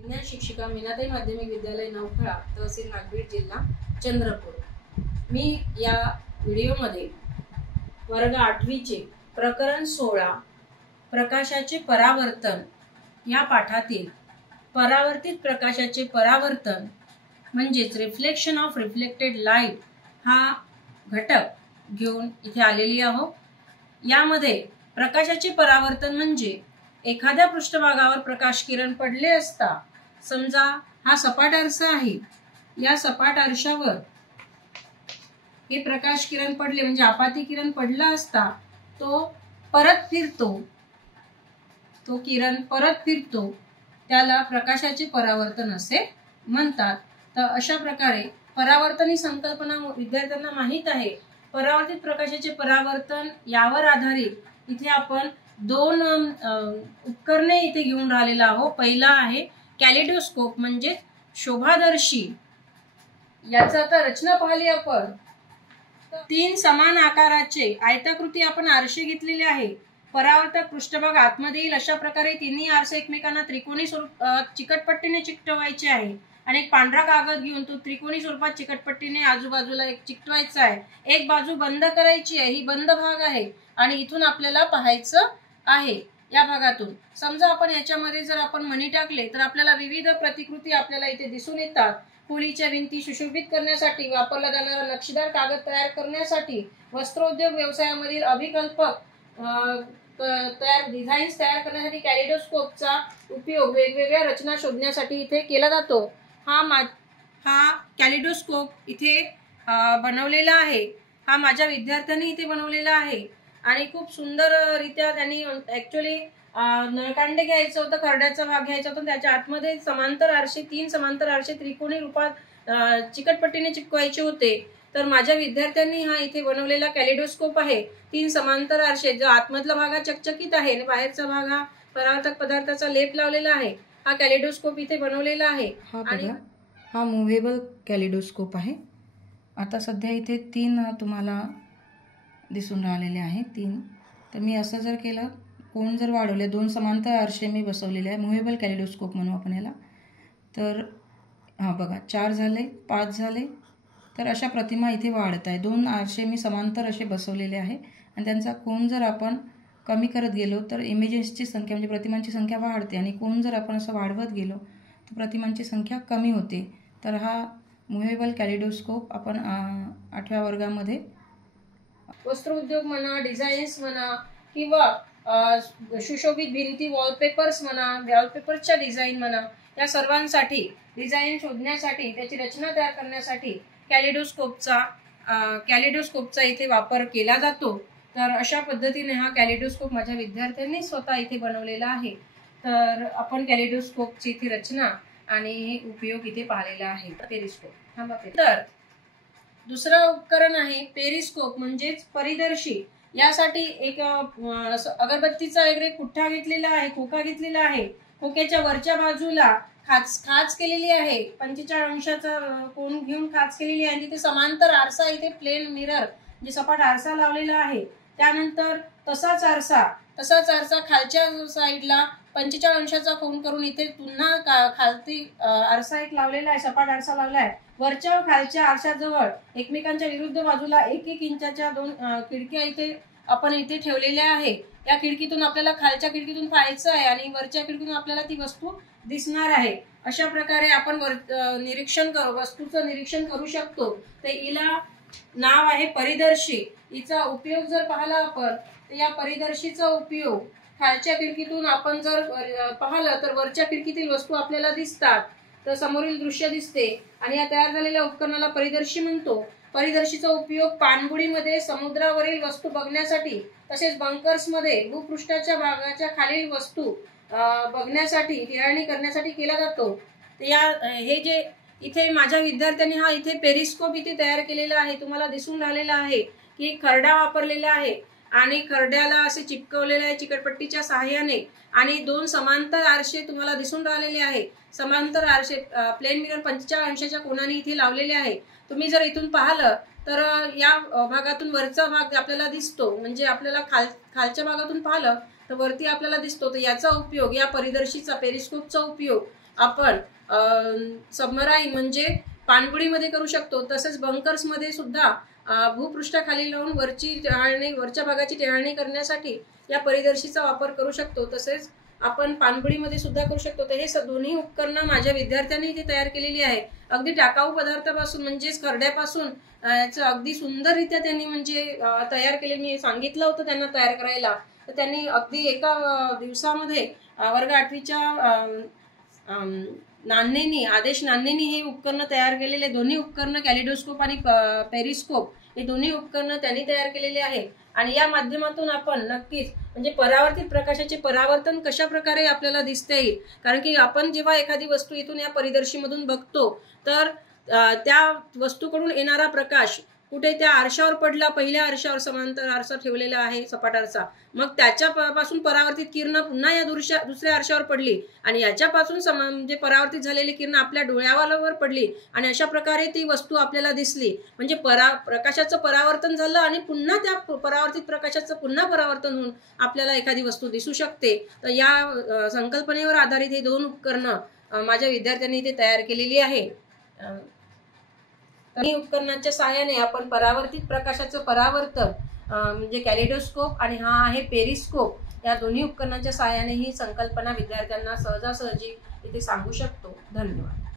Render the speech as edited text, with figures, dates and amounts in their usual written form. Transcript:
विज्ञान शिक्षिका मीनाताई माध्यमिक विद्यालय नवखळा, तहसील नागभीड, जिल्हा चंद्रपूर। मी या व्हिडिओमध्ये वर्ग 8वीचे प्रकरण 16 प्रकाशाचे परावर्तन या पाठातील परावर्तित प्रकाशाचे परावर्तन म्हणजेच रिफ्लेक्शन ऑफ रिफ्लेक्टेड लाईट हा घटक घेऊन इथे आलेली आहोत। यामध्ये प्रकाशाचे परावर्तन म्हणजे एखाद्या पृष्ठभागावर प्रकाश किरण पडले असता, समजा हा सपाट आरसा आहे, या सपाट आरशावर हे प्रकाश किरण पडले म्हणजे आपाती किरण पडला असता तो परत फिरतो, तो किरण परत फिरतो, त्याला प्रकाशाचे परावर्तन असे म्हणतात। तर अशा प्रकारे परावर्तन ही संकल्पना विद्यार्थ्यांना माहित आहे। परावर्तित प्रकाशाचे परावर्तन यावर आधारित इथे आपण दोन उपकरणे इथे घेऊन राहिलेला आहोत। पहिला आहे कॅलिडोस्कोप म्हणजे शोभादर्शी। याचा आता रचना पाहिली आपण, 3 समान आकाराचे आयताकृती आपण आरसे घेतलेले आहे। परावर्तक पृष्ठभाग आतमध्ये येईल अशा प्रकारे तिन्ही आरसे एकमेकांना त्रिकोणी स्वरूपात चिकटपट्टीने चिकटवायचे आहे आणि एक पांढरा कागद घेऊन तो त्रिकोणी स्वरूपात चिकटपट्टीने आजूबाजूला एक चिकटवायचा आहे। एक बाजू बंद करायची आहे, ही बंद भाग आहे आणि इथून आपल्याला पाहायचं आहे। या भागातून समजा आपण याच्यामध्ये जर आपण मणी टाकले तर आपल्याला विविध प्रतिकृती आपल्याला इथे दिसून येतात। खोलीच्या भिंती सुशोभित करण्यासाठी वापरला जाणारा नक्षीदार कागद तयार करण्यासाठी, वस्त्रोद्योग व्यवसायामधील अभिकल्पक डिझाईन्स तयार करण्यासाठी कॅलिडोस्कोपचा उपयोग वेगवेगळ्या रचना शोधण्यासाठी इथे केला जातो। हा कॅलिडोस्कोप इथे बनवलेला आहे। हा माझ्या विद्यार्थ्यांनी इथे बनवलेला आहे आणि खूप सुंदर रित्या त्यांनी ऍक्च्युअली नळकांडे घ्यायचं होतं, खरड्याचा भाग घ्यायचा होता, त्याच्या आतमध्ये समांतर आरसे 3 समांतर आरसे त्रिकोणी रूपात चिकटपट्टीने चिपकवायचे होते। तर माझ्या विद्यार्थ्यांनी हा इथे बनवलेला कॅलिडोस्कोप आहे। 3 समांतर आरसे, जो आतमधला भाग चकचकीत आहे आणि बाहेरचा भाग हा परावर्तक पदार्थाचा लेप लावलेला आहे। हा कॅलिडोस्कोप इथे बनवलेला आहे आणि हा मुव्हेबल कॅलिडोस्कोप आहे। आता सध्या इथे 3 तुम्हाला दिसून राहिलेले आहे 3। तर मी असं जर केलं, कोण जर वाढवले, 2 समांतर आरसे मी बसवलेले आहे, मुव्हेबल कॅलिडोस्कोप म्हणू आपण याला। तर हा बघा 4 झाले, 5 झाले। तर अशा प्रतिमा इथे वाढत आहे। 2 आरसे मी समांतर असे बसवलेले आहे आणि त्यांचा कोन जर आपण कमी करत गेलो तर इमेजेसची संख्या म्हणजे प्रतिमांची संख्या वाढते आणि कोन जर आपण असं वाढवत गेलो तर प्रतिमांची संख्या कमी होते। तर हा मुव्हेबल कॅलिडोस्कोप आपण 8व्या वर्गामध्ये वस्त्रोद्योग म्हणा, डिझाईन्स म्हणा किंवा सुशोभित भिंती, वॉलपेपर्स म्हणा, वॉलपेपरच्या डिझाईन म्हणा, या सर्वांसाठी डिझाईन शोधण्यासाठी, त्याची रचना तयार करण्यासाठी कॅलिडोस्कोपचा इथे वापर केला जातो। तर अशा पद्धतीने हा कॅलिडोस्कोप माझ्या विद्यार्थ्यांनी स्वतः इथे बनवलेला आहे। तर आपण कॅलिडोस्कोपची इथे रचना आणि उपयोग इथे पाहिलेला आहे। पेरिस्कोप तर दुसरं उपकरण आहे पेरिस्कोप म्हणजेच परिदर्शी। यासाठी एक अगरबत्तीचा वगैरे पुठ्ठा घेतलेला आहे, खोका घेतलेला आहे। खोक्याच्या वरच्या बाजूला खाच केलेली आहे, 45 अंशाचा कोन घेऊन खाच केलेली आहे आणि तिथे समांतर आरसा, इथे प्लेन मिरर जे सपाट आरसा लावलेला आहे। त्यानंतर तसाच आरसा खालच्या साईडला 45 अंशाचा कोन करून इथे पुन्हा खालती आरसा एक लावलेला आहे, सपाट आरसा लावला आहे। वरच्या व खालच्या आरशाजवळ एकमेकांच्या विरुद्ध बाजूला 1-1 इंचाच्या 2 खिडक्या इथे आपण इथे ठेवलेल्या आहे। या खिडकीतून आपल्याला खालच्या खिडकीतून पाहायचं आहे आणि वरच्या खिडकीतून आपल्याला ती वस्तू दिसणार आहे। अशा प्रकारे आपण वस्तूचं निरीक्षण करू शकतो। तर हिला नाव आहे परिदर्शी। हिचा उपयोग जर पाहिला आपण तर या परिदर्शीचा उपयोग खालच्या खिडकीतून आपण जर पाहिलं तर वरच्या खिडकीतील वस्तू आपल्याला दिसतात, तर समोरील दृश्य दिसते आणि या तयार झालेल्या उपकरणाला परिदर्शी म्हणतो। परिदर्शीचा उपयोग पाणबुडीमध्ये समुद्रावरील वस्तू बघण्यासाठी, तसेच बंकर्समध्ये भूपृष्ठाच्या भागाच्या खालील वस्तू बघण्यासाठी, टिराणी करण्यासाठी केला जातो। हे जे इथे माझ्या विद्यार्थ्यांनी हा इथे पेरिस्कोप इथे तयार केलेला आहे, तुम्हाला दिसून राहिलेला आहे की खरडा वापरलेला आहे आणि खरड्याला असे चिपकवलेले आहे चिकटपट्टीच्या सहाय्याने आणि 2 समांतर आरसे तुम्हाला दिसून राहिलेले आहे। समांतर आरसे प्लेन मिरर 45 अंशाच्या कोनाने इथे लावलेले आहे। तुम्ही जर इथून पाहिलं तर या भागातून वरचा भाग आपल्याला दिसतो, म्हणजे आपल्याला खालच्या भागातून पाहिलं तर वरती आपल्याला दिसतो। तर याचा उपयोग, या परिदर्शीचा पेरिस्कोपचा उपयोग आपण सबमराईन म्हणजे पाणबुडीमध्ये करू शकतो, तसेच बंकर्समध्ये सुद्धा भूपृष्ठाखाली लावून वरच्या भागाची टेहळणी करण्यासाठी या परिदर्शीचा वापर करू शकतो, तसेच आपण पाणबुडीमध्ये सुद्धा करू शकतो. तर हे दोन्ही उपकरणं माझ्या विद्यार्थ्यांनी इथे तयार केलेली आहे. अगदी टाकाऊ पदार्थापासून म्हणजेच खरड्यापासून याचं अगदी सुंदररित्या त्यांनी म्हणजे तयार केले. मी सांगितलं होतं त्यांना तयार करायला, तर त्यांनी अगदी एका दिवसामध्ये वर्ग 8वीच्या आदेश नान्नेनी हे उपकरणं तयार केलेले. दोन्ही उपकरणं कॅलिडोस्कोप आणि पेरिस्कोप हे दोन्ही उपकरणं त्यांनी तयार केलेले आहे. आणि या माध्यमातून आपण नक्कीच म्हणजे परावर्तित प्रकाशाचे परावर्तन कशा प्रकारे आपल्याला दिसता येईल, कारण की आपण जेव्हा एखादी वस्तू इथून या परिदर्शीमधून बघतो तर त्या वस्तूकडून येणारा प्रकाश कुठे त्या आरशावर पडला, पहिल्या आरशावर समांतर आरसा ठेवलेला आहे सपाट आरसा, मग त्याच्यापासून परावर्तित किरण पुन्हा या दुसऱ्या आरशावर पडली आणि याच्यापासून म्हणजे परावर्तित झालेली किरण आपल्या डोळ्यावर पडली आणि अशा प्रकारे ती वस्तू आपल्याला दिसली. म्हणजे प्रकाशाचं परावर्तन झालं आणि पुन्हा त्या परावर्तित प्रकाशाचं पुन्हा परावर्तन होऊन आपल्याला एखादी वस्तू दिसू शकते. तर या संकल्पनेवर आधारित हे दोन उपकरणं माझ्या विद्यार्थ्यांनी इथे तयार केलेली आहे. या उपकरणाच्या सहाय्याने आपण परावर्तित प्रकाशाचं परावर्तन म्हणजे कॅलिडोस्कोप आणि हा आहे पेरिस्कोप, या दोन्ही उपकरणांच्या सहाय्याने ही संकल्पना विद्यार्थ्यांना सहजासहजी इथे सांगू शकतो. धन्यवाद.